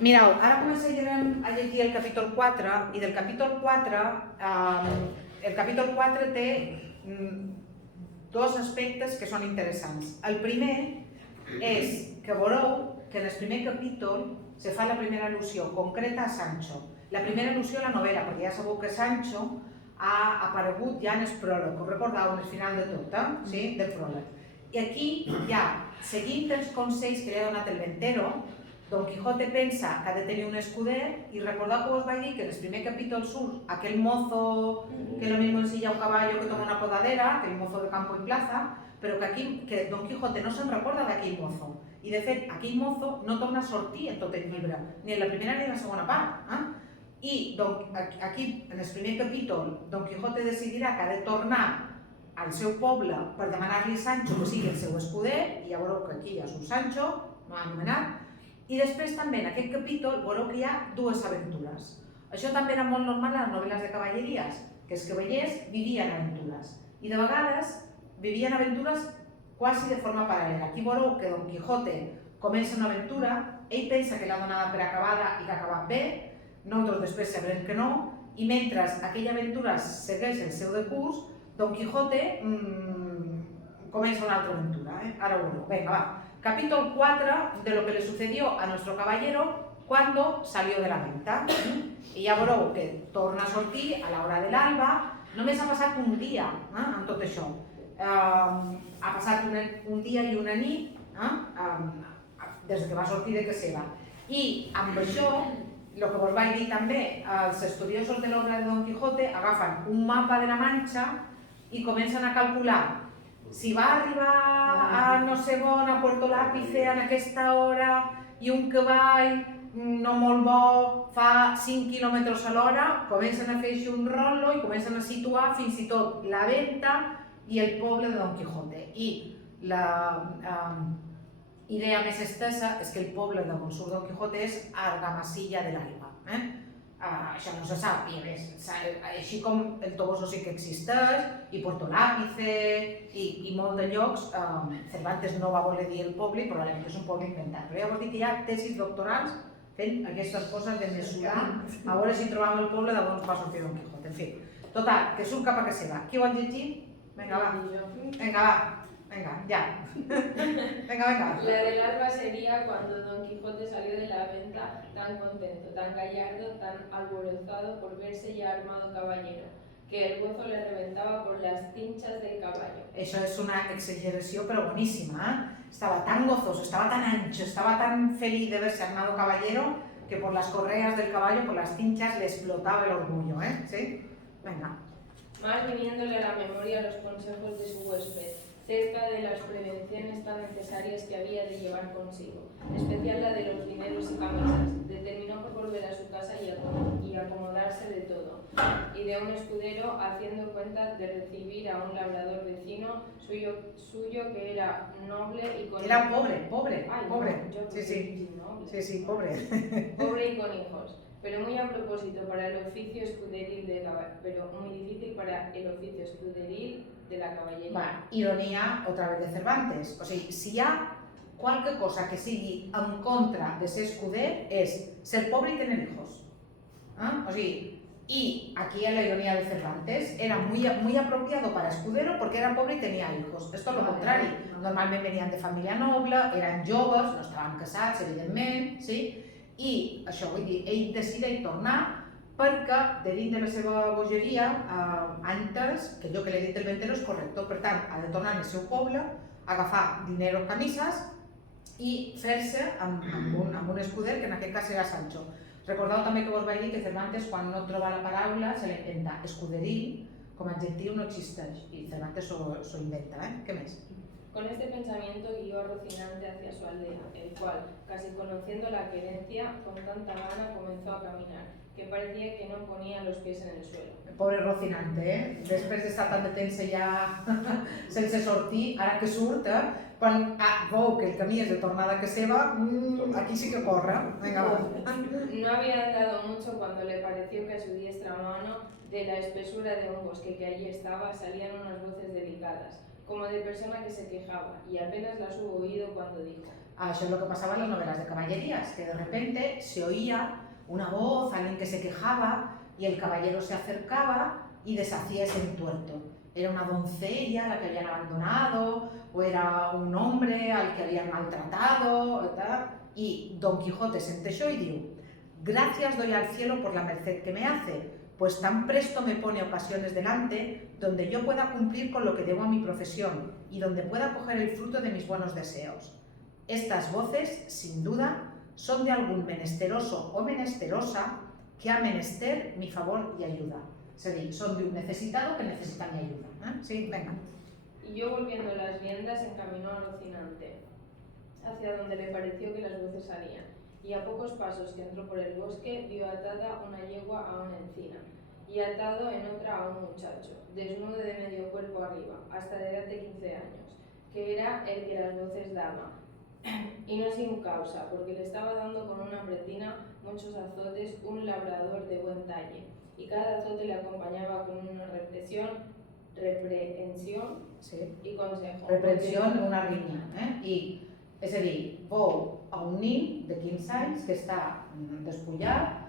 Mireu, ara començarem a llegir el capítol 4 i del capítol 4, el capítol 4 té dos aspectes que són interessants. El primer és que veureu que en el primer capítol se fa la primera al·lusió concreta a Sancho. La primera al·lusió a la novel·la, perquè ja sabeu que Sancho ha aparegut ja en el pròleg, us recordeu, en el final de tot, sí? Del pròleg. I aquí ja, seguint els consells que li ha donat el Ventero, Don Quijote pensa que ha de tenir un escuder y recordad que os va a decir que en el primer capítulo sur, aquel mozo que lo mismo ensilla un caballo que toma una podadera, aquel mozo de campo y plaza, pero que aquí que Don Quijote no se'n recorda d'aquell mozo. I de fet, aquell mozo no torna a sortir en tot el llibre, ni en la primera ni en la segona part. I aquí, en el primer capítol, Don Quijote decidirà que ha de tornar al seu poble per demanar-li a Sancho que sigui el seu escuder, i ja veureu que aquí ja és un Sancho, no ha anomenat. I després també en aquest capítol veureu que hi ha dues aventures. Això també era molt normal a les novel·les de cavalleries, que els cavallers vivien aventures. I de vegades vivien aventures quasi de forma paral·lela. Aquí veureu que Don Quijote comença una aventura, ell pensa que l'ha donada per acabada i que ha acabat bé, nosaltres després sabrem que no, i mentre aquella aventura segueix el seu decurs, Don Quijote comença una altra aventura. Ara ho veureu. Vinga, va. Capítulo 4 de lo que le sucedió a nuestro caballero cuando salió de la venta. I ja veureu que torna a sortir a l'hora de l'alba. Només ha passat un dia amb tot això. Ha passat un dia i una nit des que va sortir de casa seva. I amb això, el que vos vaig dir també, els estudiosos de l'obra de Don Quijote agafen un mapa de la Manxa i comencen a calcular si va arribar a no sé on, a Puerto Lápice, en aquesta hora, i un cavall no molt bo fa 5 km a l'hora, comencen a fer un rotllo i comencen a situar fins i tot la venta i el poble de Don Quijote. I la idea més estesa és que el poble de on surt Don Quijote és Argamasilla de l'Alba. Això no se sap, i a més, així com el Toboso sí que existeix, i Puerto Lápice, i molt de llocs, Cervantes no va voler dir el poble, probablement és un poble inventat. Però ja vos dic que hi ha tesis doctorals fent aquestes coses de mesurar, a veure si trobam el poble d'on va sortir Don Quijote. En fi, total, que surt cap a casa seva. Qui ho han llegit? Vinga, va. Vinga, va. Venga, ya. Venga. La del alba sería cuando Don Quijote salió de la venta tan contento, tan gallardo, tan alborozado por verse ya armado caballero, que el gozo le reventaba por las cinchas del caballo. Eso es una exageración, pero buenísima. Estaba tan gozoso, estaba tan ancho, estaba tan feliz de verse armado caballero, que por las correas del caballo, por las cinchas, le explotaba el orgullo, ¿Sí? Venga. Más viniéndole a la memoria los consejos de su huésped, cerca de las prevenciones tan necesarias que había de llevar consigo, en especial la de los dineros y camisas. Determinó por volver a su casa y acomodarse de todo, y de un escudero haciendo cuenta de recibir a un labrador vecino suyo que era noble y con era pobre. Ay, pobre. No, yo Sí, noble. Sí, pobre. Pobre y con hijos. Pero muy a propósito para el oficio escuderil de pero muy difícil para el oficio escuderil de la caballería. Bueno, ironía otra vez de Cervantes. O sigui, si hi ha qualque cosa que sigui en contra de ser escuder és ser pobre y tener hijos. O sigui, y aquí en la ironía de Cervantes era muy apropiado para escudero porque era pobre y tenía hijos. Esto es lo contrari. Normalment venien de família noble, eren joves, no estaven casats, evidentment, sí? I això, vull dir, ell decideix tornar perquè, de dins de la seva bogeria, ha entès que allò que li ha dit el Ventero és correcte. Per tant, ha de tornar al seu poble, agafar dinero, camises i fer-se amb un escuder, que en aquest cas era Sancho. Recordeu també que vos vaig dir que Cervantes, quan no troba la paraula, se l'inventa. Escuderil, com a adjectiu, no existeix, i Cervantes s'ho inventa. Què més? Con este pensamiento guió a Rocinante hacia su aldea, el cual, casi conociendo la querencia, con tanta gana comenzó a caminar, que parecía que no ponía los pies en el suelo. Pobre Rocinante, després d'estar tant de temps ja sense sortir, ara que surt, quan veu que el camí és de tornada a casa seva, aquí sí que corre. Venga, va. No había andado mucho cuando le pareció que a su diestra mano, de la espesura de un bosque que allí estaba, salían unas voces delicadas, como de persona que se quejaba, y apenas las hubo oído cuando dijo: Això és el que passava en les novel·les de caballerías, que de repente se oía una voz, alguien que se quejaba, y el caballero se acercaba y deshacía ese entuerto. Era una doncella a la que habían abandonado, o era un hombre al que habían maltratado, tal. Y Don Quijote sente això y diu: gracias doy al cielo por la merced que me hace, pues tan presto me pone ocasiones delante donde yo pueda cumplir con lo que debo a mi profesión y donde pueda coger el fruto de mis buenos deseos. Estas voces, sin duda, son de algún menesteroso o menesterosa que ha menester mi favor y ayuda. Es decir, son de un necesitado que necesita mi ayuda. Sí, venga. Y yo, volviendo las riendas, encaminó a Rocinante hacia donde le pareció que las voces salían, y a pocos pasos que entró por el bosque vio atada una yegua a una encina, y atado en otra a un muchacho, desnudo de medio cuerpo arriba, hasta de edad de 15 años, que era el que las voces daba, y no sin causa, porque le estaba dando con una pretina muchos azotes un labrador de buen talle, y cada azote le acompañaba con una reprehensión Sí. i consejo. Reprensió, una rinya. I, és a dir, veu a un nin de 15 anys que està despullat,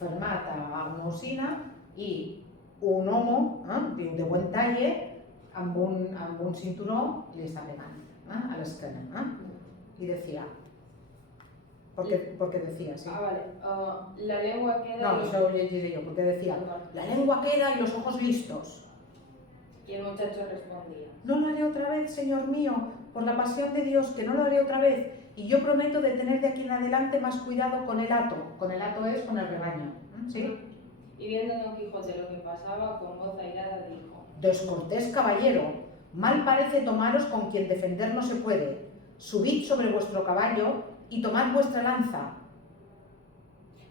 fermat a una usina, i un homo, diu, de buen talle, amb un cinturó, li està pegant a l'esquena. I decía, porque decía, sí. Vale. La lengua queda... No, eso lo llegiré yo, porque decía, la lengua queda y los ojos listos. Y el muchacho respondía: No lo haré otra vez, Señor mío, por la pasión de Dios, que no lo haré otra vez. Y yo prometo de tener de aquí en adelante más cuidado con el hato. Con el hato es con el rebaño. ¿Sí? Y viendo Don Quijote lo que pasaba, con voz airada dijo: Descortés caballero, mal parece tomaros con quien defender no se puede. Subid sobre vuestro caballo y tomad vuestra lanza.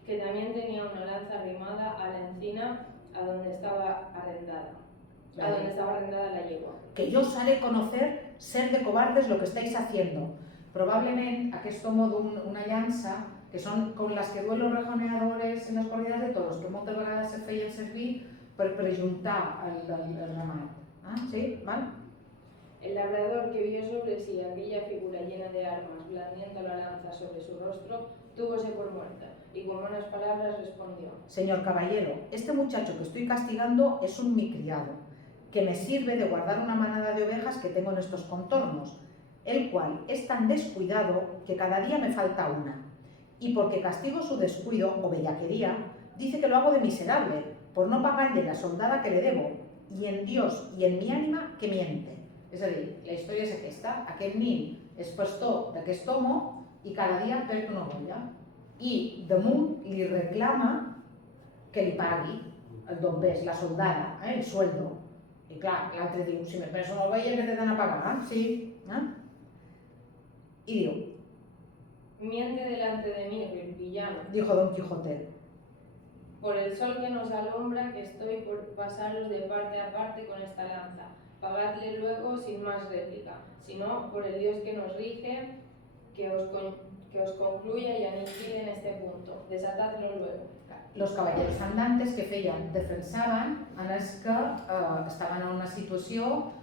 Que también tenía una lanza arrimada a la encina a donde estaba arrendada. La yegua. Que yo os haré conocer ser de cobardes lo que estáis haciendo. Probablement aquest homo d'una llança, que són com les que duen los rejoneadores en les corrides de toros, que moltes vegades se feien servir per juntar el ramat. ¿Sí? ¿Vale? El labrador, que vio sobre sí aquella figura llena de armas, blandiendo la lanza sobre su rostro, túvose por muerta, y con buenas palabras respondió: Señor caballero, este muchacho que estoy castigando es un mi criado, que me sirve de guardar una manada de ovejas que tengo en estos contornos, el cual es tan descuidado que cada día me falta una. Y porque castigo su descuido o bellaquería, dice que lo hago de miserable, por no pagarle la soldada que le debo, y en Dios y en mi ànima que miente. És a dir, la història és aquesta: aquest nin és pastor d'aquest homo i cada dia perd una ovella. I damunt li reclama que li pagui el doblez, la soldada, el sueldo. I clar, l'altre diu: si me perds una ovella, que te dan a pagar? Sí. I diu: Miente delante de mí, villano. Dijo Don Quijote: Por el sol que nos alumbra, que estoy por pasaros de parte a parte con esta lanza. Pagadle luego sin más réplica, sino por el Dios que nos rige, que os concluya y aniquile en este punto. Desatadlo luego. Los caballeros andantes que feien defensaven en els que estaven en una situació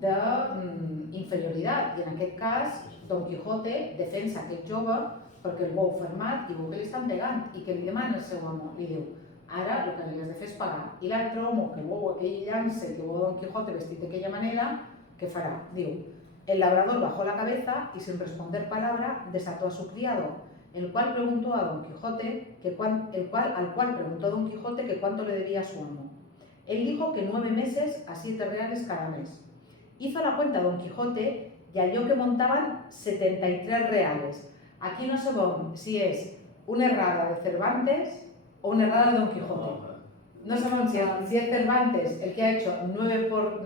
d'inferioritat, i en aquest cas Don Quijote defensa aquest jove perquè el veu fermat i veu que li estan pegant i que li demana el seu amo, li diu: ara el que li has de fer és pagar. I l'altre home que veu aquell llança i que veu Don Quijote vestit d'aquella manera, què farà? Diu: el labrador bajó la cabeza y sin responder palabra desató a su criado, al cual preguntó Don Quijote que cuánto le debía a su amo. Él dijo que 9 meses a 7 reales cada mes. Hizo la cuenta Don Quijote y halló que montaban 73 reales. Aquí no sabemos si es una errada de Cervantes o una errada de Don Quijote. No sabemos si es Cervantes el que ha hecho 9 por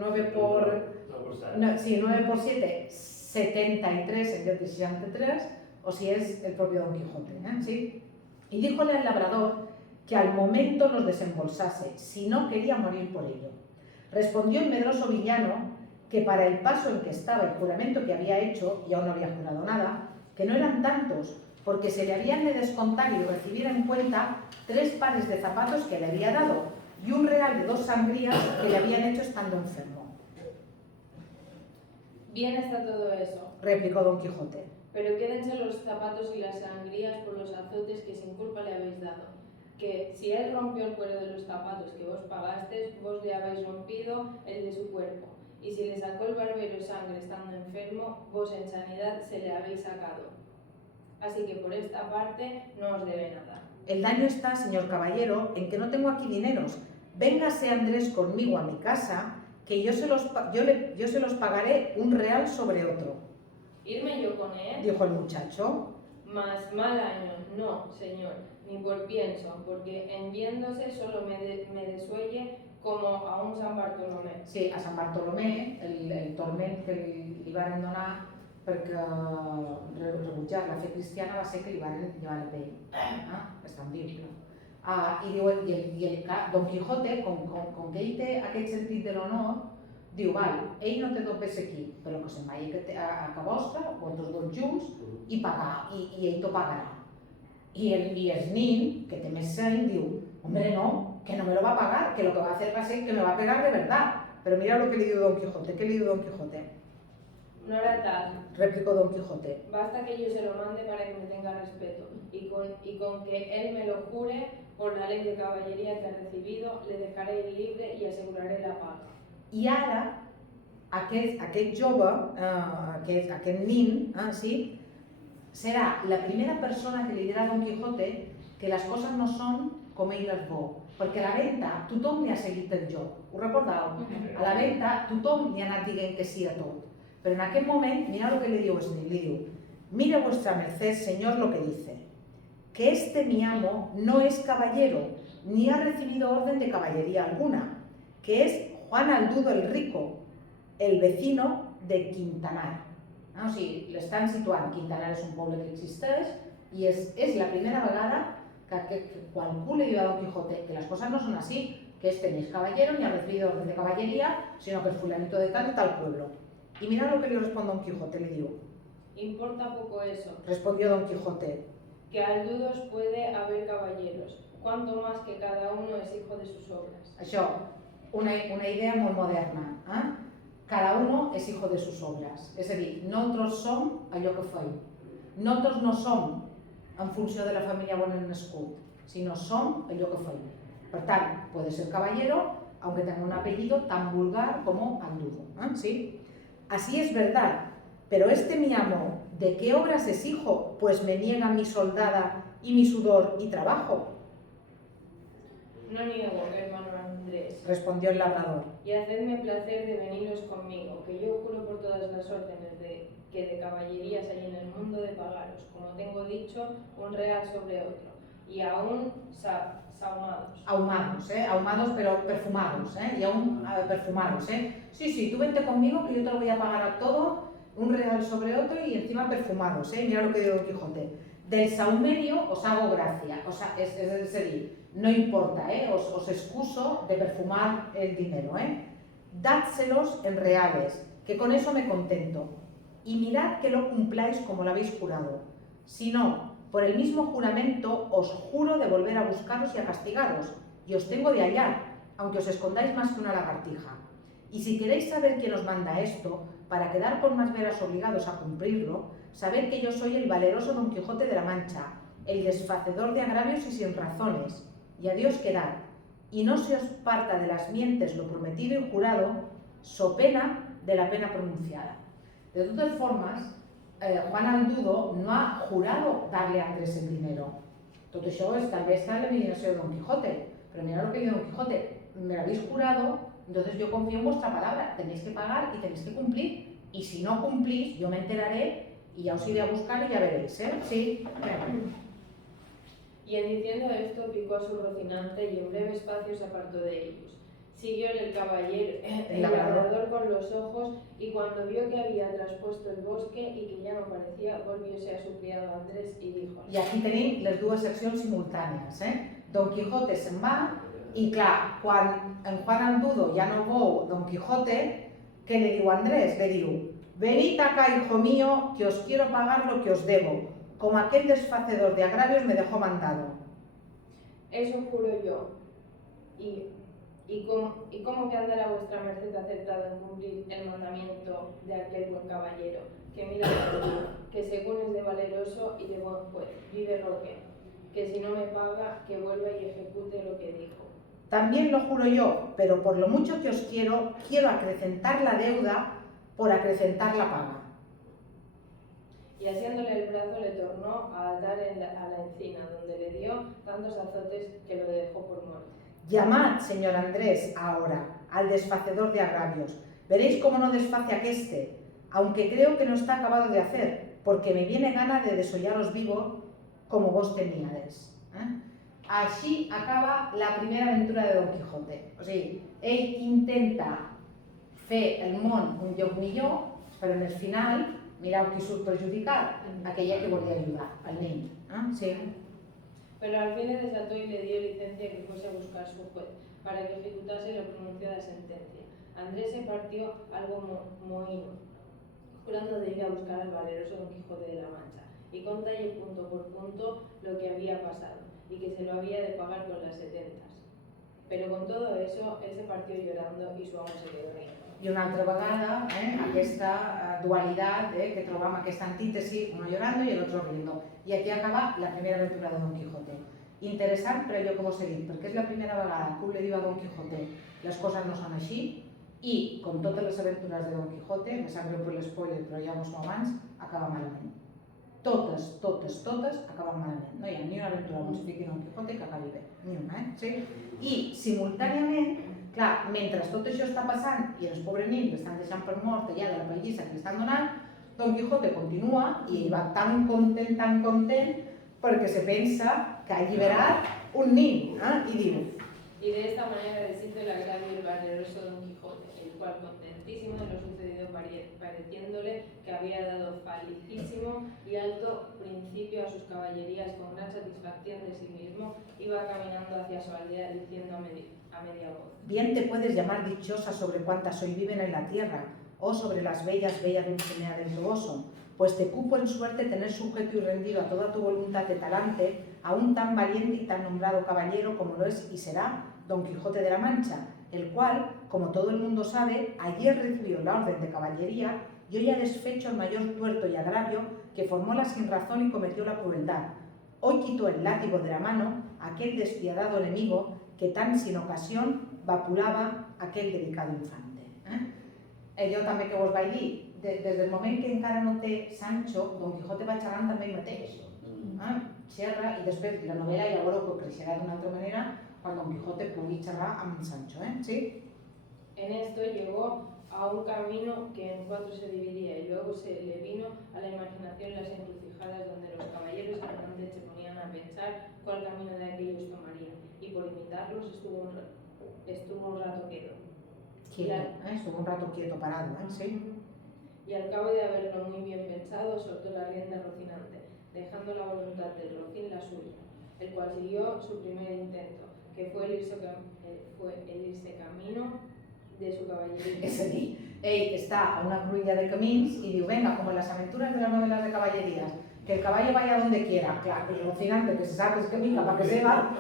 7, 73 en vez de 63, o si es el propio Don Quijote. ¿Sí? Y díjole al labrador que al momento los desembolsase, si no quería morir por ello. Respondió el medroso villano que para el paso en que estaba el juramento que había hecho, y aún no había jurado nada, que no eran tantos, porque se le habían de descontar y recibir en cuenta 3 pares de zapatos que le había dado y un real de 2 sangrías que le habían hecho estando enfermo. Bien está todo eso, Replicó Don Quijote. Pero quédense los zapatos y las sangrías por los azotes que sin culpa le habéis dado. Que si él rompió el cuero de los zapatos que vos pagasteis, vos le habéis rompido el de su cuerpo. Y si le sacó el barbero sangre estando enfermo, vos en sanidad se le habéis sacado. Así que por esta parte no os debe nada. El daño está, señor caballero, en que no tengo aquí dineros. Véngase Andrés conmigo a mi casa, que yo se los pagaré un real sobre otro. ¿Irme yo con él? Dijo el muchacho. Mas mal año, no, señor, ni por pienso, porque en viéndose solo me desuelle como a un San Bartolomé. Sí, a Sant Bartolomé, el torment que li van donar perquè rebutjar la fe cristiana va ser que li van llevar el pell. Està en Bíblia. I diu, Don Quijote, com que ell té aquest sentit de l'honor, diu, val, ell no té dos ves aquí, però que se'n vagi a ca vostra, vosaltres dos junts, i pagar, i ell t'ho pagarà. I el nin, que té més seny, diu, hombre, no, que no me lo va a pagar, que lo que va a hacer va a ser que me va a pegar de verdad. Pero mira lo que le dijo Don Quijote. ¿Qué le dijo Don Quijote? No era tal. Replicó Don Quijote. Basta que yo se lo mande para que me tenga respeto, y con que él me lo jure por la ley de caballería que ha recibido, le dejaré libre y aseguraré la paga. I ara, aquest jove, aquest nin, sí, serà la primera persona que li dirà a Don Quijote que les coses no són com ell les vol. Perquè a la venta tothom li ha seguit el joc, ho recordeu? A la venta tothom li ha anat dient que sí a tot. Pero en aquel momento, mira lo que le digo, mire vuestra merced, señor, lo que dice, que este mi amo no es caballero, ni ha recibido orden de caballería alguna, que es Juan Aldudo el Rico, el vecino de Quintanar. O sigui, l'estan situant, Quintanar és un poble que existeix, i és la primera vegada que qualcú le diu a Don Quijote que las cosas no son así, que este ni es caballero, ni ha recibido orden de caballería, sino que es fulanito de tal pueblo. Y mira lo que le responde Don Quijote, le digo. Importa poco eso. Respondió Don Quijote. Que al dudos puede haber caballeros, cuanto más que cada uno es hijo de sus obras. Això, una idea molt moderna. Cada uno es hijo de sus obras. És a dir, nosaltres som allò que feim. Nosaltres no som en funció de la família on hem nascut, sinó som allò que feim. Per tant, puede ser caballero, aunque tenga un apellido tan vulgar como Aldudo. ¿Sí? Así es verdad, pero este mi amo, ¿de qué obras es hijo? Pues me niega mi soldada y mi sudor y trabajo. No niego, hermano Andrés. Respondió el labrador. Y hacedme placer de veniros conmigo, que yo juro por todas las órdenes que de caballerías hay en el mundo de pagaros, como tengo dicho, un real sobre otro, y aún sahumados. Ahumados pero perfumados, y aún perfumados, Sí, tú vente conmigo que yo te lo voy a pagar a todo, un real sobre otro y encima perfumados, Mira lo que dijo Don Quijote. Del sahumerio os hago gracia, es decir, no importa, os excuso de perfumar el dinero, Dádselos en reales, que con eso me contento, y mirad que lo cumpláis como lo habéis jurado. Si no, por el mismo juramento os juro de volver a buscaros y a castigaros, y os tengo de hallar, aunque os escondáis más que una lagartija. Y si queréis saber quién os manda esto, para quedar por más veras obligados a cumplirlo, sabed que yo soy el valeroso Don Quijote de la Mancha, el desfacedor de agravios y sin razones, y a Dios quedad, y no se os parta de las mientes lo prometido y jurado, so pena de la pena pronunciada. De todas formas, Juan Aldudo no ha jurado darle a Andrés el dinero. Tot això també està en la imaginació de Don Quijote, pero mira lo que dice Don Quijote, me lo habéis jurado, entonces yo confío en vuestra palabra, tenéis que pagar y tenéis que cumplir, y si no cumplís, yo me enteraré y ya os iré a buscar y ya veréis, Sí. Y en diciendo esto picó a su rocinante y en breve espacio se apartó de ellos. Siguióle el caballero, el labrador con los ojos, y cuando vio que había traspuesto el bosque y que ya no parecía, volvióse a su criado Andrés y dijo... I aquí tenim les dues seccions simultànies, Don Quijote se'n va, i clar, quan en Juan Aldudo ja no veu Don Quijote, què li diu a Andrés? Le diu, venid acá, hijo mío, que os quiero pagar lo que os debo, como aquel desfacedor de agravios me dejó mandado. Eso juro yo, y cómo que andará vuestra merced acertado en cumplir el mandamiento de aquel buen caballero, que mira la que según es de valeroso y de buen juez, vive Roque, que si no me paga, que vuelva y ejecute lo que dijo. También lo juro yo, pero por lo mucho que os quiero, quiero acrecentar la deuda por acrecentar la paga. Y asiéndole el brazo le tornó a atar a la encina, donde le dio tantos azotes que lo dejó por muerto. Llamad, señor Andrés, ahora, al desfacedor de agravios. Veréis cómo no desface aqueste, aunque creo que no está acabado de hacer, porque me viene gana de desollaros vivo como vos teníades. Així acaba la primera aventura de Don Quijote. O sigui, ell intenta fer el món un lloc millor, però en el final, mireu qui surt perjudicat, aquella que volia ayudar, el nen. Sí. Pero al fin le desató y le dio licencia que fuese a buscar su juez, para que ejecutase la pronunciada sentencia. Andrés se partió algo mohíno, jurando de ir a buscar al valeroso Don Quijote de la Mancha, y contalle punto por punto lo que había pasado, y que se lo había de pagar con las 70. Però con todo eso, él se partió llorando y su amo se quedó riendo. I una altra vegada, aquesta dualitat que trobam, aquesta antítesi, uno llorando y el otro riendo. I aquí acaba la primera aventura de Don Quijote. Interessant per allò que vos he dit, perquè és la primera vegada que un li diu a Don Quijote les coses no són així i, com totes les aventures de Don Quijote, me sap greu per l'espoiler, però ja vos ho abans, acaba malament. Totes acaben malament. No hi ha ni una aventura on s'expliqui Don Quijote que acabi bé, ni una, sí? I, simultàniament, clar, mentre tot això està passant i els pobres nins l'estan deixant per mort ja de la pallissa que li estan donant, Don Quijote continua i ell va tan content, perquè se pensa que ha alliberat un nin, i diu: Y de esta manera deshizo el agravio el valeroso Don Quijote, el cual, contentísimo de lo sucedido, pareciéndole que había dado felicísimo y alto principio a sus caballerías con gran satisfacción de sí mismo, iba caminando hacia su aldea diciendo a media voz: Bien te puedes llamar dichosa sobre cuantas hoy viven en la tierra, o sobre las bellas Dulcinea del Toboso, pues te cupo en suerte tener sujeto y rendido a toda tu voluntad de talante a un tan valiente y tan nombrado caballero como lo es y será Don Quijote de la Mancha, el cual, como todo el mundo sabe, ayer recibió la orden de caballería y hoy ha desfecho el mayor tuerto y agravio que formó la sinrazón y cometió la crueldad. Hoy quitó el látigo de la mano a aquel despiadado enemigo que tan sin ocasión vapulava aquell delicado infante. Jo també que vos vaig dir, des del moment que encara no té Sancho, Don Quijote va xerrant també ell mateix. Xerra i després la novel·la ja veureu que creixerà d'una altra manera quan Don Quijote pugui xerrar amb Sancho. ¿Sí? En esto llegó a un camino que en 4 se dividía y luego se le vino a la imaginación las encrucijadas donde los caballeros andantes se ponían a pensar cuál camino de aquellos tomarían y por imitarlos estuvo un rato quieto. Estuvo un rato quieto, parado. ¿Sí? Y al cabo de haberlo muy bien pensado, soltó la rienda Rocinante, dejando la voluntad del Rocín la suya, el cual siguió su primer intento, que fue el irse camino de su caballería. És a dir, ell està a una cruïlla de camins i diu: venga, como en las aventuras de las novelas de caballerías, que el caballo vaya donde quiera. Clar, el Rocinante, que se sabe que camina para que se va,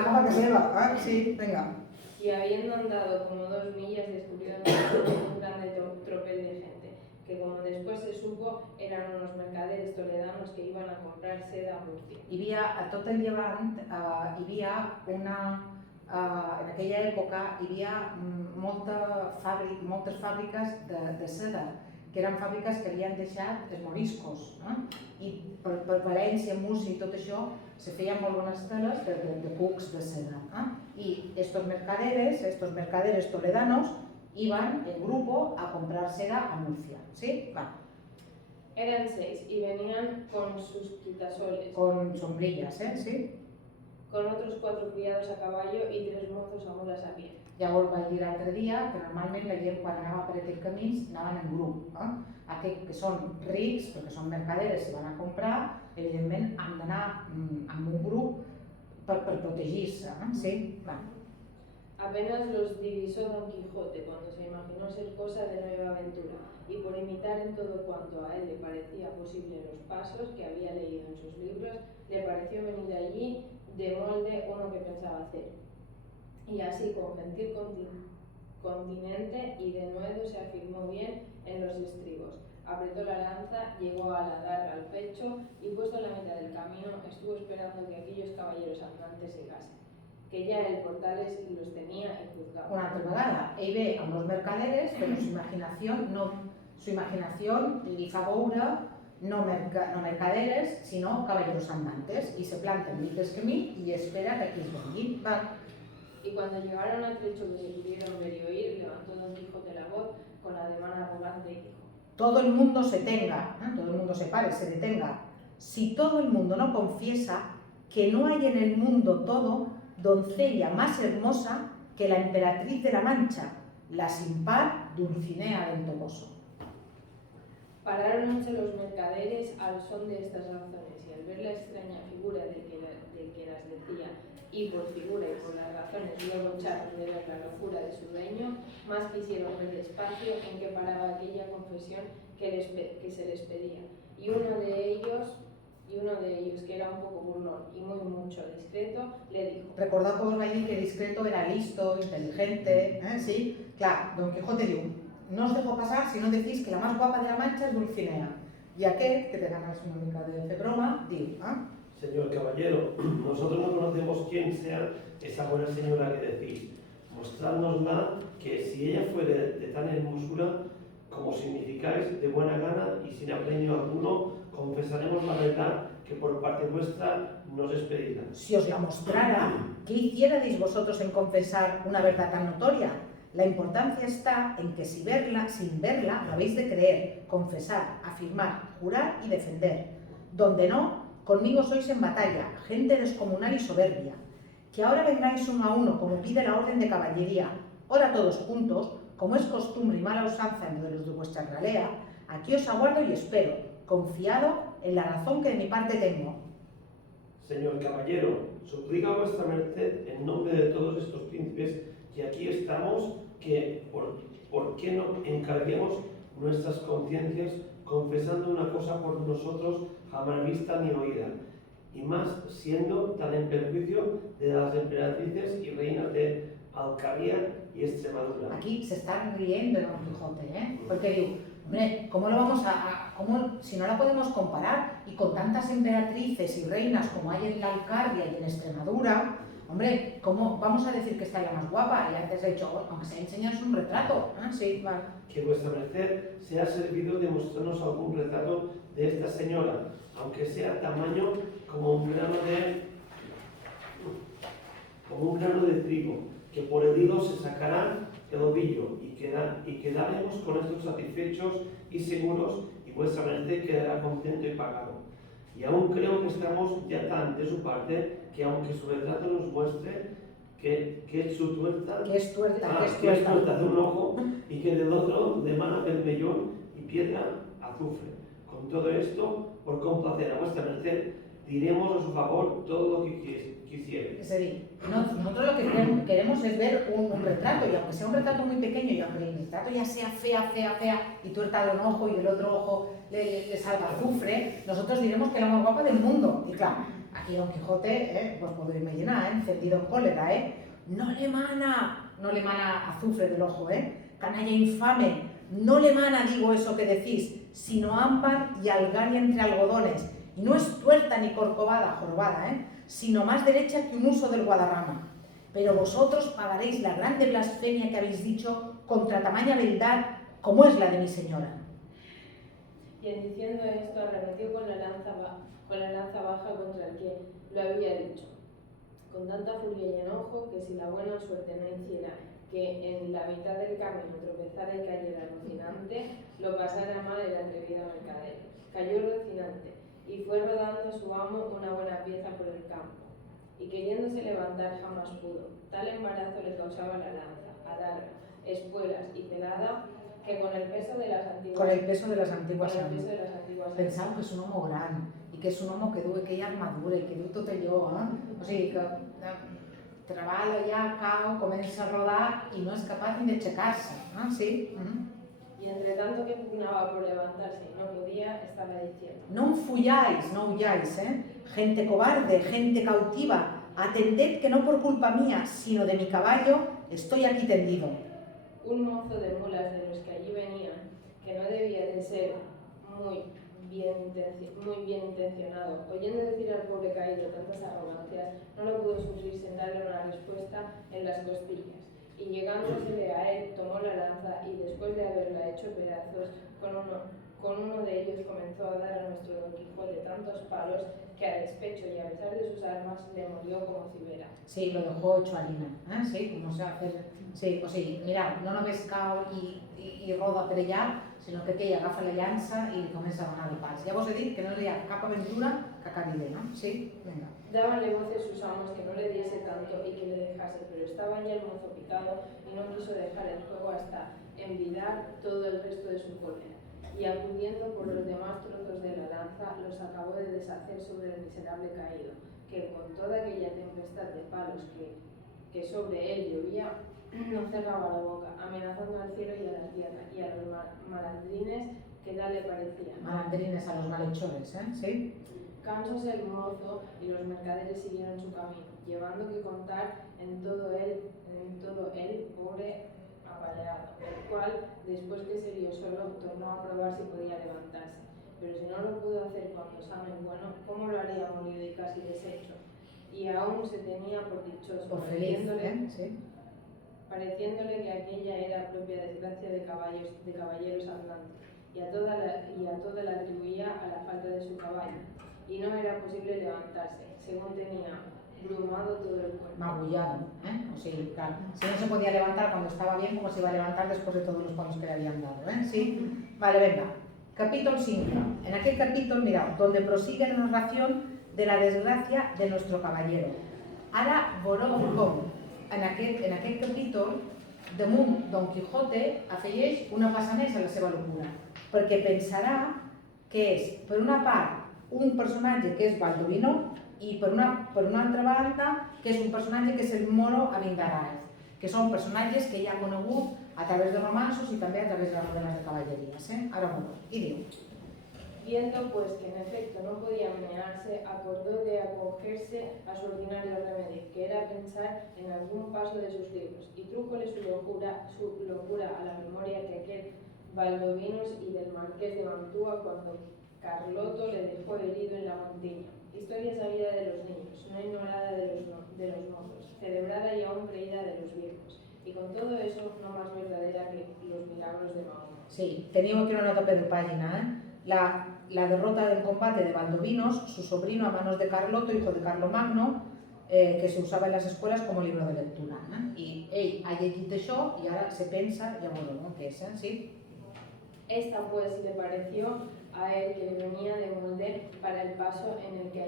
acaba que se va. Sí, venga. Y habiendo andado como 2 millas, descubrió un grande tropel de gente, que como después se supo, eran unos mercaderes toledanos que iban a comprar seda a Murcia. Hi havia, a tot el llevant, en aquella època hi havia moltes fàbriques de seda, que eren fàbriques que havien deixat els moriscos. I per València, Múrcia i tot això se feien molt bones teles de cucs de seda. Y estos mercaderes toledanos iban en grupo a comprar seda a Murcia. ¿Sí? Va. Eran 6 y venían con sus quitasoles. Con sombrillas, ¿sí? Con otros 4 criados a caballo y 3 mozos a mulas a pie. Llavors vaig dir l'altre dia que normalment la gent quan anava per aquests camins anaven en grup. Aquells que són rics, perquè són mercaderes i van a comprar, evidentment han d'anar amb un grup per protegir-se. Sí? Va. Apenas los divisó Don Quijote cuando se imaginó ser cosa de nueva aventura y por imitar en todo cuanto a él le parecía posible los pasos que había leído en sus libros, le pareció venir allí de molde uno que pensaba hacer. Y así con gentil continente y de nuevo se afirmó bien en los estribos, apretó la lanza, llegó a la daga al pecho y, puesto en la mitad del camino, estuvo esperando que aquellos caballeros andantes llegasen, que ja el Portales los tenía y juzgaba. Una altra vegada, ell ve amb els mercaderes, però su imaginación li fa veure no mercaderes, sino caballeros andantes, y se planta en mitad del camí y espera que aquí es venguin. Y cuando llegaron al trecho que se pudieron ver y oír, levantó Don Quijote la voz con ademán arrogante y dijo: todo el mundo se tenga, todo el mundo se pare, se detenga. Si todo el mundo no confiesa que no hay en el mundo todo doncella más hermosa que la emperatriz de la Mancha, la sin par Dulcinea del Toboso. Paráronse los mercaderes al son de estas razones, y al ver la extraña figura del que las decía, y por figura y por las razones luego echaron de ver la locura de su dueño, más quisieron ver el espacio en que paraba aquella confesión que se les pedía. Y uno de ellos, que era un poco burlón y muy mucho discreto, le dijo: Recordad que os va a decir que discreto era listo, inteligente, sí, claro, Don Quijote diu: no os dejo pasar si no decís que la más guapa de la Mancha es Dulcinea. Y aquel, que te ganas una mica de broma, diu: Señor caballero, nosotros no conocemos quién sea esa buena señora que decís. Mostrádnosla, que si ella fuere de tan hermosura como significáis, de buena gana y sin apremio alguno, confesaremos la verdad que por parte vuestra nos es pedida. Si os la mostrara, ¿qué hicierais vosotros en confesar una verdad tan notoria? La importancia está en que sin verla, lo habéis de creer, confesar, afirmar, jurar y defender. Donde no, conmigo sois en batalla, gente descomunal y soberbia. Que ahora vengáis uno a uno, como pide la orden de caballería, ahora todos juntos, como es costumbre y mala usanza en lo de los de vuestra ralea, aquí os aguardo y espero, confiado en la razón que de mi parte tengo. Señor caballero, suplica a vuestra merced en nombre de todos estos príncipes que aquí estamos, que por qué no encarguemos nuestras conciencias confesando una cosa por nosotros jamás vista ni oída, y más siendo tan en perjuicio de las emperatrices y reinas de Alcaria y Extremadura. Aquí se están riendo de Don Quijote, porque digo, hombre, ¿cómo lo vamos si no la podemos comparar? Y con tantas emperatrices y reinas como hay en la Alcarria y en Extremadura, hombre, ¿cómo vamos a decir que esta es la más guapa? Y antes he dicho, aunque sea enseñaros un retrato. Sí, vale. Que vuestra merced sea servido de mostrarnos algún retrato de esta señora, aunque sea tamaño como un grano de trigo, que por el hilo se sacará el ovillo, y quedaremos con esto satisfechos y seguros, y vuestra merced quedará contento y pagado. Y aún creo que estamos ya tan de su parte, que aunque su retrato nos muestre que es su tuerta, que es tuerta de un ojo, y que del otro demana vermellón y piedra azufre. Con todo esto, por complacer a vuestra merced, diremos a su favor todo lo que quisiera. Es decir, nosotros lo que queremos es ver un retrato, y aunque sea un retrato muy pequeño, y aunque el retrato ya sea fea, y tuerta de un ojo y del otro ojo le salga azufre, nosotros diremos que es la más guapa del mundo. Y claro, aquí Don Quijote, pues podéis imaginar, encendido en cólera, no le mana azufre del ojo, canalla infame, no le mana, digo eso que decís, sino ámbar y algaria entre algodones, y no es tuerta ni jorobada, sino más derecha que un uso del Guadarrama. Pero vosotros pagaréis la grande blasfemia que habéis dicho contra tamaña beldad como es la de mi señora. Y en diciendo esto arremetió con la lanza baja contra el que lo había dicho, con tanta furia y enojo que si la buena suerte no hiciera que en la mitad del camino tropezara y cayera Rocinante, lo pasara mal el atrevido mercader. Cayó Rocinante y fue rodando a su amo una buena pieza por el campo, y queriéndose levantar jamás pudo. Tal embarazo le causaba la lanza, adarga, espuelas y celada, que con el peso de las antiguas pensàvem que és un home gran i que és un home que du aquella armadura i que du tot allò, o sigui que treballa ja, cau, comença a rodar i no és capaç ni d'aixecar-se, sí? Y entre tanto que pugnaba por levantarse y no podía, estaba diciendo: no huyáis, gente cobarde, gente cautiva, atended que no por culpa mía, sino de mi caballo, estoy aquí tendido. Un mozo de mulas de los que allí venían, que no debía de ser muy bien intencionado, oyendo decir al pobre caído tantas arrogancias, no lo pudo sufrir sin darle una respuesta en las costillas. Y llegándosele a él, tomó la lanza y después de haberla hecho pedazos, con uno de ellos comenzó a dar a nuestro Don Quijote tantos palos que a despecho y a pesar de sus armas le murió como cibera. Sí, lo dejó hecho harina, sí, como se hace. Sí, o sigui, mireu, no només cau i roda per allà, sinó que aquell agafa la llança i comença a donar de pals. Ja vos he dit que no hi ha cap aventura que acabi bé, ¿no? Sí, venga. Dábanle voces sus amos que no le diese tanto y que le dejase, pero estaba ya el mozo picado y no quiso dejar el juego hasta envidar todo el resto de su cólera. Y acudiendo por los demás trozos de la lanza, los acabó de deshacer sobre el miserable caído, que con toda aquella tempestad de palos que sobre él llovía, no cerraba la boca, amenazando al cielo y a la tierra, y a los malandrines que tal le parecían. Malandrines a los malhechores, ¿sí? Cansóse el mozo y los mercaderes siguieron su camino, llevando que contar en todo el pobre apaleado, el cual, después que se vio solo, tornó a probar si podía levantarse. Pero si no lo pudo hacer cuando sano y bueno, ¿cómo lo haría molido y casi deshecho? Y aún se tenía por dichoso, por feliz, sí. Pareciéndole que aquella era propia desgracia de caballeros andantes, y a toda la atribuía a la falta de su caballo, y no era posible levantarse, según tenía brumado todo el cuerpo. Magullado, o sea, claro, si no se podía levantar cuando estaba bien, ¿cómo se iba a levantar después de todos los palos que le habían dado? Sí, vale, venga. Capítulo 5. En aquel capítulo, mirad, donde prosigue la narración de la desgracia de nuestro caballero. Ara veureu com en aquest capítol damunt Don Quijote afegeix una passa més a la seva locura, perquè pensarà que és, per una part, un personatge que és Baldovino i per una altra banda que és un personatge que és el Moro Avindarráez, que són personatges que ja ha conegut a través de romanços i també a través de les novel·les de caballeries. Ara veureu. I diu: Viendo pues que en efecto no podía menearse, acordó de acogerse a su ordinario remedio, que era pensar en algún paso de sus libros, y trújole su locura a la memoria que aquel Valdovinos y del Marqués de Mantua cuando Carloto le dejó herido en la Montilla. Historia sabida de los niños, no ignorada de los mozos, celebrada y aún creída de los viejos, y con todo eso no más verdadera que los milagros de Mahoma. Sí, teniu aquí una nota de página, La derrota del combate de Baldovinos, su sobrino a manos de Carloto, hijo de Carlomagno, que se usaba en las escuelas como libro de lectura. Y ell ha llegit això y ahora se pensa, ja veureu, no? Què és, sí? Esta pues le pareció a él que le venía de molde para el paso en el que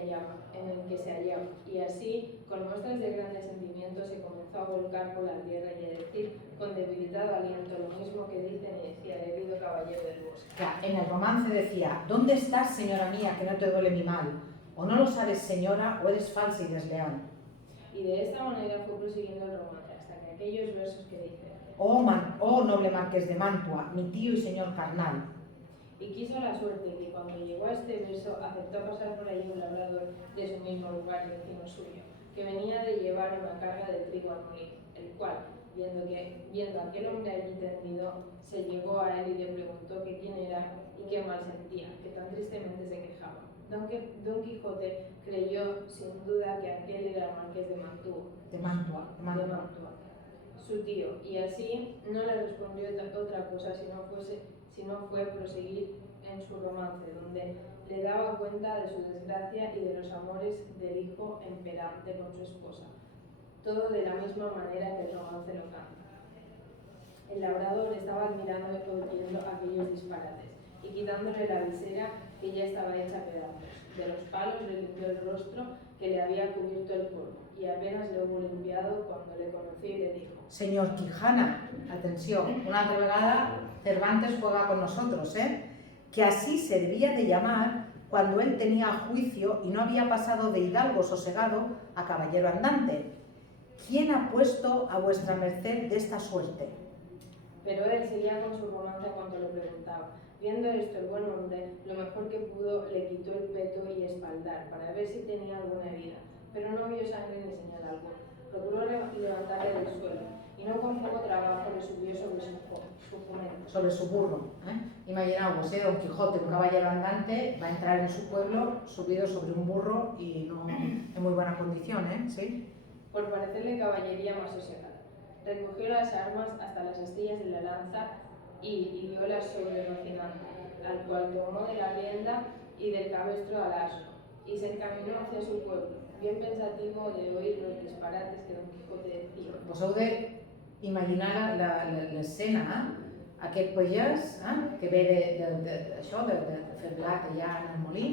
se hallaba, y así, con muestras de grandes sentimientos, se comenzó a volcar por la tierra y a decir con debilitado aliento lo mismo que dice y decía el herido caballero del bosque. En el romance decía: ¿dónde estás, señora mía, que no te duele mi mal? ¿O no lo sabes, señora, o eres falsa y desleal? Y de esta manera fue prosiguiendo el romance, hasta que aquellos versos que dicen: Oh noble marqués de Mantua, mi tío y señor carnal. Y quiso la suerte que cuando llegó a este verso aceptó pasar por allí un labrador de su mismo lugar y vecino suyo, que venía de llevar una carga de trigo al molino, el cual, viendo a aquel hombre allí tendido, se llegó a él y le preguntó que quién era y qué mal sentía, que tan tristemente se quejaba. Don Quijote creyó sin duda que aquel era el Marqués de Mantua, su tío, y así no le respondió otra cosa si no fue proseguir en su romance, donde le daba cuenta de su desgracia y de los amores del hijo emperante con su esposa, todo de la misma manera que el romance lo canta. El labrador estaba admirando y oyendo aquellos disparates, y quitándole la visera, que ya estaba hecha a pedazos. De los palos le limpió el rostro, que le había cubierto el polvo, y apenas le hubo limpiado cuando le conoció y le dijo: Señor Quijana, atención, una altra vegada Cervantes juega con nosotros, que así se debía de llamar cuando él tenía juicio y no había pasado de hidalgo sosegado a caballero andante. ¿Quién ha puesto a vuestra merced de esta suerte? Pero él seguía con su romance cuando lo preguntaba. Viendo esto, el buen hombre, lo mejor que pudo, le quitó el peto y espaldar para ver si tenía alguna herida, pero no vio sangre ni señal alguna. Procuró levantarle del suelo, y no con poco trabajo le subió sobre su jumento. Sobre su burro. Imaginaos, Don Quijote, un caballero andante, va a entrar en su pueblo subido sobre un burro y no en muy buena condición, ¿sí? Por parecerle caballería más sosegada. Recogió las armas hasta las astillas de la lanza y hiriólas sobre Rocinante, al cual tomó de la rienda y del cabestro al asno, y se encaminó hacia su pueblo, bien pensativo de oír los disparates que Don Quijote decía. Vos heu de imaginar l'escena, aquest pagès que ve d'això, de fer blat allà en el molí,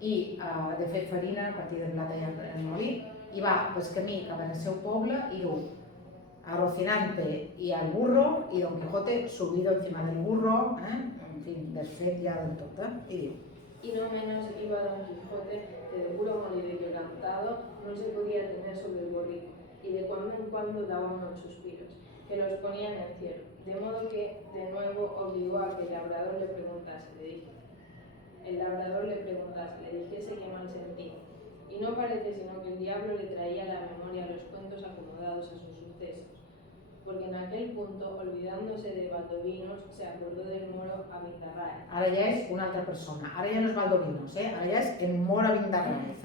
i de fer farina a partir de blat allà en el molí, i va pel camí cap al seu poble i diu a Rocinante y al burro, y Don Quijote subido encima del burro, en fin, desfet ya del tot, y diu. Y no menos iba Don Quijote, que de puro molido y quebrantado no se podía tener sobre el borrico, y de cuando en cuando daba unos suspiros, que los ponía en el cielo, de modo que de nuevo obligó a que el labrador le preguntase, le dijese qué mal sentía, y no parece sino que el diablo le traía a la memoria los cuentos acomodados a sus sucesos, porque en aquel punto, olvidándose de Valdovinos, se acordó del moro Abindarráez. Ara ja és una altra persona, ara ja no és Valdovinos, ara ja és el moro Abindarráez.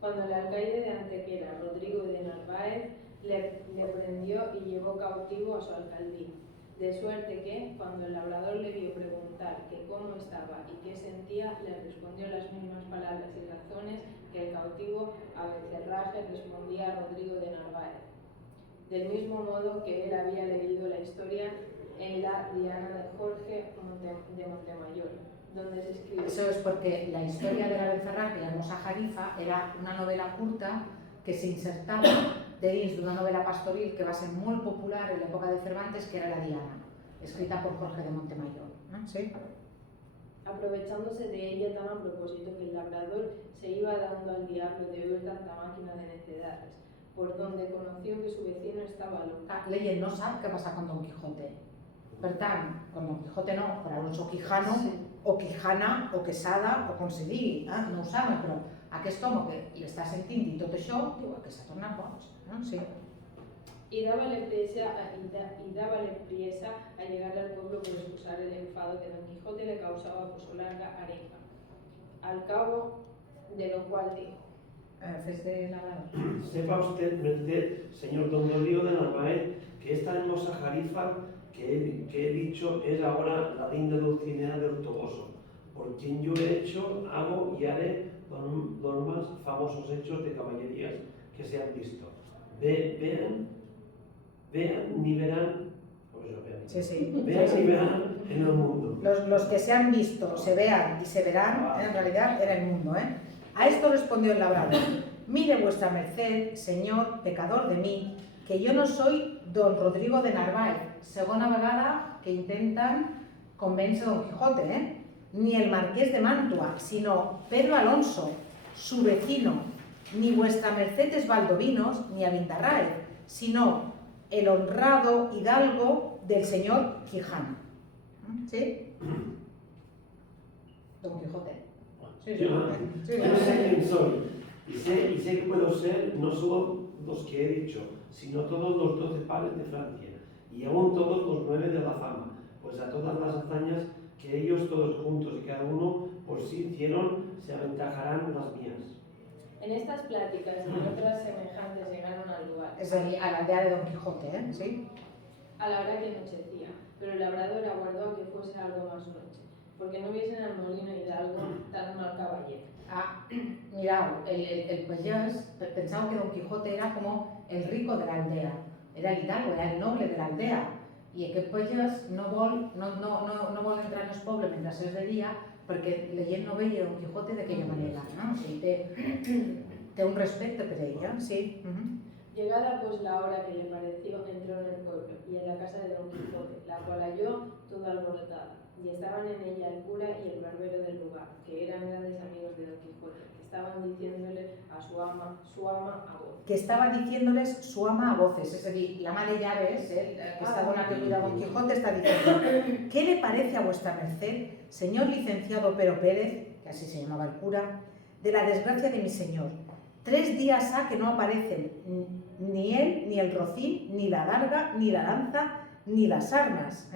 Cuando el alcaide de Antequera, Rodrigo de Narváez, le prendió y llevó cautivo a su alcaldía, de suerte que, cuando el labrador le vio preguntar que cómo estaba y qué sentía, le respondió las mismas palabras y razones que el cautivo a Becerraje respondía a Rodrigo de Narváez, del mismo modo que él había leído la historia en la Diana de Jorge de Montemayor, donde se escribe... Eso es porque la historia de la Becerraje y la hermosa Jarifa era una novela curta que se insertava de dins d'una novela pastoril que va ser molt popular en l'època de Cervantes, que era la Diana, escrita por Jorge de Montemayor. ¿Sí? Aprovechándose de ella tan a propósito que el labrador se iba dando al diablo de oír tanta máquina de necedades, por donde conoció que su vecino estaba loco. L'Ellen no sap què passa con Don Quijote. Per tant, con Don Quijote no, per Alonso Quijano, sí. O Quijana, o Quesada, o com se digui, no ho saben, però aquest home que l'està sentint i tot això, diu que s'ha tornat boig. Sí. Y dábale priesa a llegar al pueblo por excusar el enfado que Don Quijote le causaba por su larga arenga. Al cabo de lo cual dijo: Sepa usted, merced, señor don Rodrigo de Narváez, que esta hermosa Jarifa que he dicho es ahora la linda Dulcinea de Ortogoso, por quien yo he hecho, hago y haré los más famosos hechos de caballerías que se han visto. Vean ni verán, vean ni verán en el mundo. Los que se han visto, se vean y se verán, en realidad era el mundo. A esto respondió el labrador: mire vuestra merced, señor, pecador de mí, que yo no soy don Rodrigo de Narváez, segona vegada que intentan convèncer Don Quijote, ni el marqués de Mantua, sino Pedro Alonso, su vecino, ni vuestra merced es Valdovinos, ni Abindarráez, sino el honrado hidalgo del señor Quijano. ¿Sí? Don Quijote. Sí, Yo sé quién soy y sé que puedo ser no solo los que he dicho, sino todos los 12 pares de Francia y aún todos los 9 de la fama, pues a todas las hazañas que ellos todos juntos y cada uno por sí hicieron se aventajarán las mías. En estas pláticas y otras semejantes llegaron al lugar. Es decir, a la aldea de Don Quijote, ¿sí? A la hora que anochecía, pero el labrador aguardó a que fuese algo más noche, porque no viesen al molino hidalgo tan mal caballero. Mirau, el pagès pensava que Don Quijote era com el rico de l'aldea, era l'hidalgo, era el noble de l'aldea, i aquest pagès no vol entrar en el poble mentre és de dia perquè la gent no veia Don Quijote d'aquella manera, no? O sigui, té un respecte per ell, sí. Llegada pues la hora que le pareció, entró en el pueblo y en la casa de Don Quijote, la cual halló toda alborotada, y estaban en ella el cura y el barbero del lugar, que eran grandes amigos de Don Quijote, que estaban diciéndole a su ama a voces. Que estava diciéndoles su ama a voces, es decir, la ama de llaves, que está donde cuida Don Quijote, está diciendo: ¿qué le parece a vuestra merced, señor licenciado Pero Pérez, que así se llamaba el cura, de la desgracia de mi señor? 3 días ha que no aparecen ni él, ni el rocín, ni la darga, ni la lanza, ni las armas.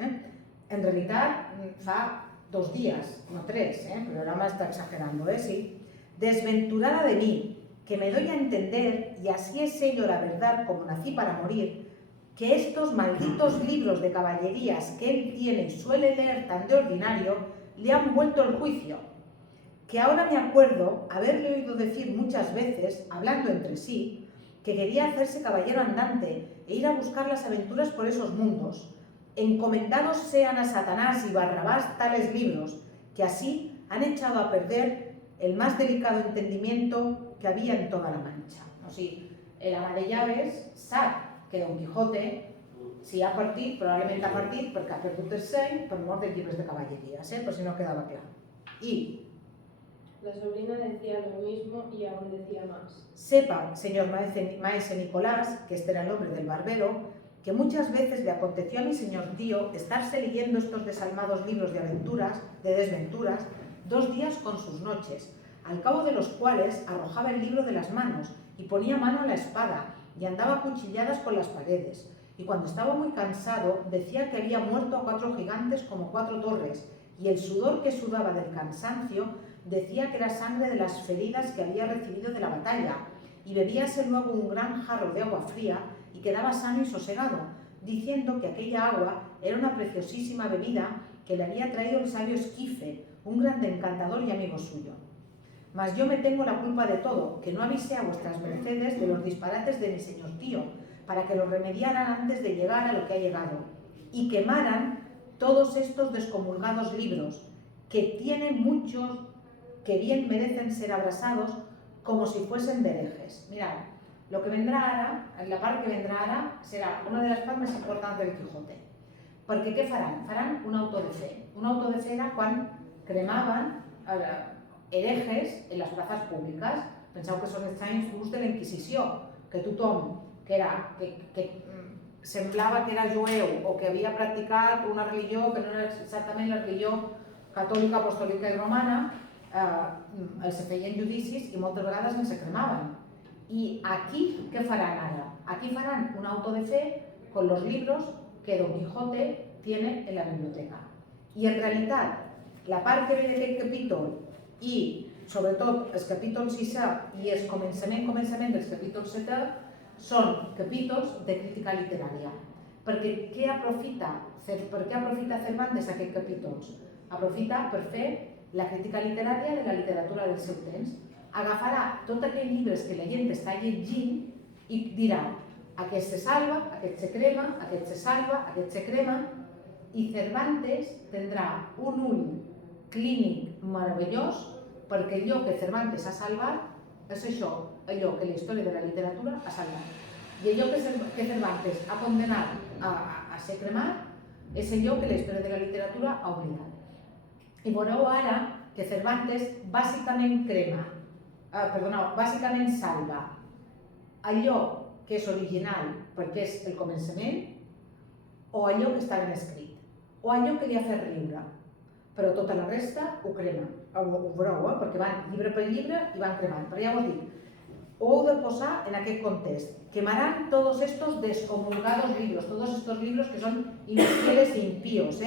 En realitat fa 2 días, no 3, el programa está exagerando, sí. Desventurada de mí, que me doy a entender, y así es ello la verdad como nací para morir, que estos malditos libros de caballerías que él tiene y suele leer tan de ordinario, le han vuelto el juicio, que ahora me acuerdo haberle oído decir muchas veces, hablando entre sí, que quería hacerse caballero andante e ir a buscar las aventuras por esos mundos. Encomendados sean a Satanás y Barrabás tales libros, que así han echado a perder el más delicado entendimiento que había en toda la Mancha. O sigui, el ama de llaves sap que Don Quijote, si ha partit, probablement ha partit perquè ha perdut el seny per mort dels llibres de caballeries, per si no quedava clar. I la sobrina decía lo mismo y aún decía más. Sepa, señor maese Nicolás, que este era el nombre del barbero, que muchas veces le aconteció a mi señor tío estarse leyendo estos desalmados libros de aventuras, de desventuras, 2 días con sus noches, al cabo de los cuales arrojaba el libro de las manos y ponía mano a la espada y andaba a cuchilladas por las paredes, y cuando estaba muy cansado decía que había muerto a 4 gigantes como 4 torres, y el sudor que sudaba del cansancio decía que era sangre de las feridas que había recibido de la batalla, y bebíase luego un gran jarro de agua fría y quedaba sano y sosegado, diciendo que aquella agua era una preciosísima bebida que le había traído el sabio Esquife, un grande encantador y amigo suyo. Mas yo me tengo la culpa de todo, que no avisé a vuestras mercedes de los disparates de mi señor tío, para que los remediaran antes de llegar a lo que ha llegado, y quemaran todos estos descomulgados libros, que tienen muchos que bien merecen ser abrasados como si fuesen de herejes. Mirad, lo que vendrà ara, la part que vendrà ara, serà una de les parts més importants del Quijote. Perquè què faran? Faran un auto de fe. Un auto de fe era quan cremaven herejes en les places públiques. Penseu que són els anys durs de la Inquisició, que tothom que semblava que era jueu o que havia practicat una religió que no era exactament la religió catòlica, apostòlica i romana, els feien judicis i moltes vegades els cremaven. I aquí, què faran ara? Aquí faran un auto de fe con los libros que Don Quijote tiene en la biblioteca. I en realitat, la part que ve d'aquest capítol i sobretot el capítol 6è i el començament dels capítols 7è són capítols de crítica literària. Perquè què aprofita Cervantes aquests capítols? Aprofita per fer la crítica literària de la literatura del seu temps. Agafarà tots aquells llibres que la gent està llegint i dirà aquest se salva, aquest se crema, aquest se salva, aquest se crema, i Cervantes tindrà un ull clínic meravellós perquè allò que Cervantes ha salvat és això, allò que la història de la literatura ha salvat. I allò que Cervantes ha condenat a ser cremat és allò que la història de la literatura ha oblidat. I veureu ara que Cervantes bàsicament salva allò que és original perquè és el començament o allò que està ben escrit o allò que li ha fet riure, però tota la resta ho crema. Ho veureu, perquè van llibre per llibre i van cremant, però ja ho dic, ho heu de posar en aquest context. Quemarán todos estos descomulgados libros, todos estos libros que son infieles e impíos,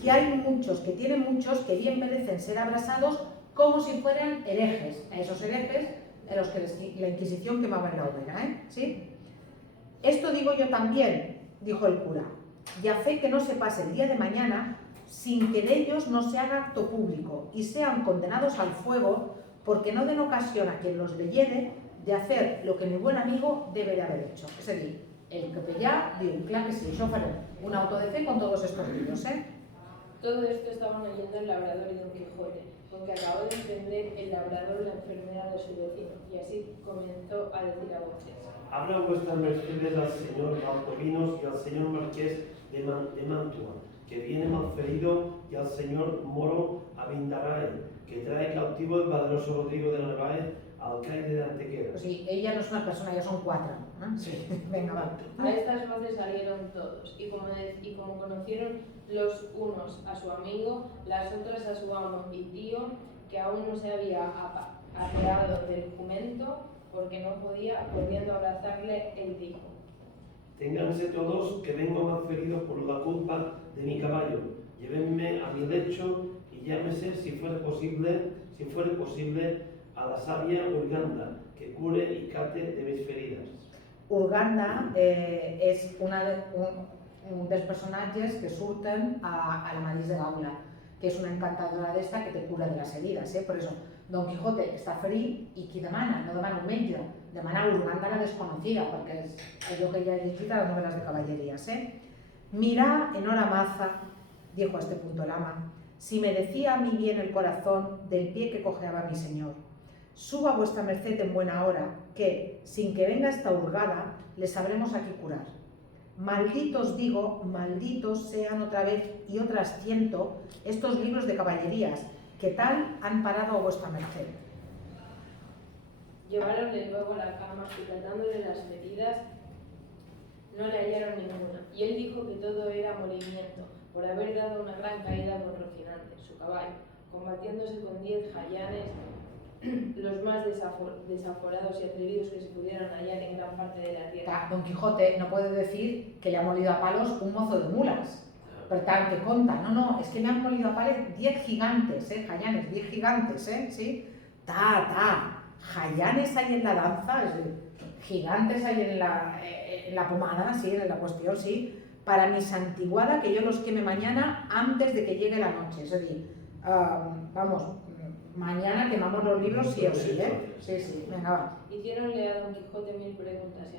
que hay muchos, que tienen muchos, que bien merecen ser abrasados como si fueran herejes, a esos herejes a los que la Inquisición quemaba en la hoguera. ¿Sí? Esto digo yo también, dijo el cura, y a fe que no se pase el día de mañana sin que de ellos no se haga acto público y sean condenados al fuego, porque no den ocasión a quien los leyere de hacer lo que mi buen amigo debe de haber hecho. Es decir, el capellà diu, clar que sí, això farem un auto de fe con todos estos libros. Todo esto estaban oyendo el labrador y Don Quijote, con que acabó de entender el labrador la enfermedad de su vecino, y así comenzó a decir a voces: Hablan vuestras mercedes al señor Valdovinos y al señor Marqués de Mantua, que viene malferido, y al señor Moro Abindarraez, que trae cautivo el valeroso Rodrigo de Narváez, alcaide de Antequera. O sigui, ella no és una persona, ja són 4. Sí, venga, va. A estas voces salieron todos, y como conocieron los unos a su amigo, las otras a su amo y tío, que aún no se había apeado del jumento, porque no podía, corriendo a abrazarle, él dijo: Ténganse todos, que vengo más ferido por la culpa de mi caballo. Llévenme a mi lecho y llámese, si fuere posible, a la sabia Urganda, que cure y cate de mis feridas. Urganda és un dels personatges que surten a l'Amadís de Gaula, que és una encantadora d'esta que te cura de les herides. Per això, Don Quijote està ferit i qui demana? No demana un metge, demana Urganda la desconocida, perquè és allò que ja he llegit a les novel·les de caballerías. Mirá en hora maza, dijo a este punto el ama, si me decía a mí bien el corazón del pie que cojeaba mi señor. Suba vuestra merced en buena hora, que, sin que venga esta hurgada, le sabremos aquí curar. Malditos digo, malditos sean otra vez y otras 100 estos libros de caballerías, que tal han parado a vuestra merced. Lleváronle luego a la cama y tratándole las heridas no le hallaron ninguna, y él dijo que todo era molimiento, por haber dado una gran caída por Rocinante, su caballo, combatiéndose con 10 jayanes, los más desaforados y atrevidos que se pudieran hallar en gran parte de la tierra. Don Quijote no puede decir que le ha molido a palos un mozo de mulas. Per tant, que conta, no, es que me han molido a palos 10 gigantes, jayanes, 10 gigantes, ¿sí? Jayanes hay en la danza, es decir, gigantes hay en la pomada, sí, en la cuestión, sí, para mi santiguada que yo los queme mañana antes de que llegue la noche, es decir, vamos, mañana quemamos los libros sí o sí, Sí, venga, va. Hicieronle a Don Quijote 1000 preguntas y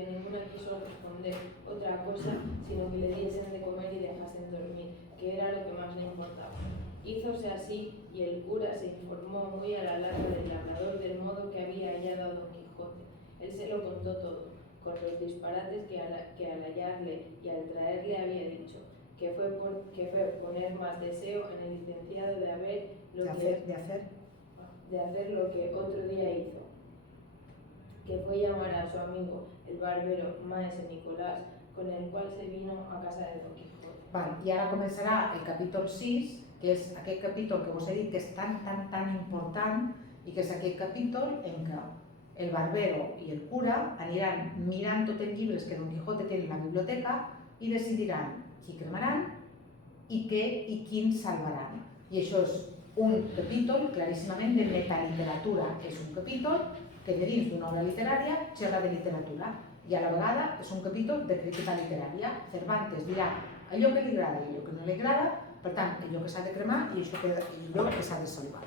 a ninguna quiso responder otra cosa, sino que le diesen de comer y dejasen dormir, que era lo que más le importaba. Hízose así, y el cura se informó muy a la larga del labrador del modo que había hallado a Don Quijote. Él se lo contó todo, con los disparates que al hallarle y al traerle había dicho, que fue poner más deseo en el licenciado de hacer lo que otro día hizo, que fue llamar a su amigo, el barbero Maese Nicolás, con el cual se vino a casa de Don Quijote. Vale, i ara començarà el capítol 6, que és aquest capítol que vos he dit que és tan important i que és aquest capítol en què el barbero i el cura aniran mirant tots els llibres que Don Quijote té en la biblioteca i decidiran qui cremaran i quins salvaran. I això és un capítol claríssimament de metaliteratura, és un capítol que de dins d'una obra literària xerra de literatura i a la vegada és un capítol de crítica literària. Cervantes dirà allò que li agrada i allò que no li agrada, per tant, allò que s'ha de cremar i allò que s'ha de salvar.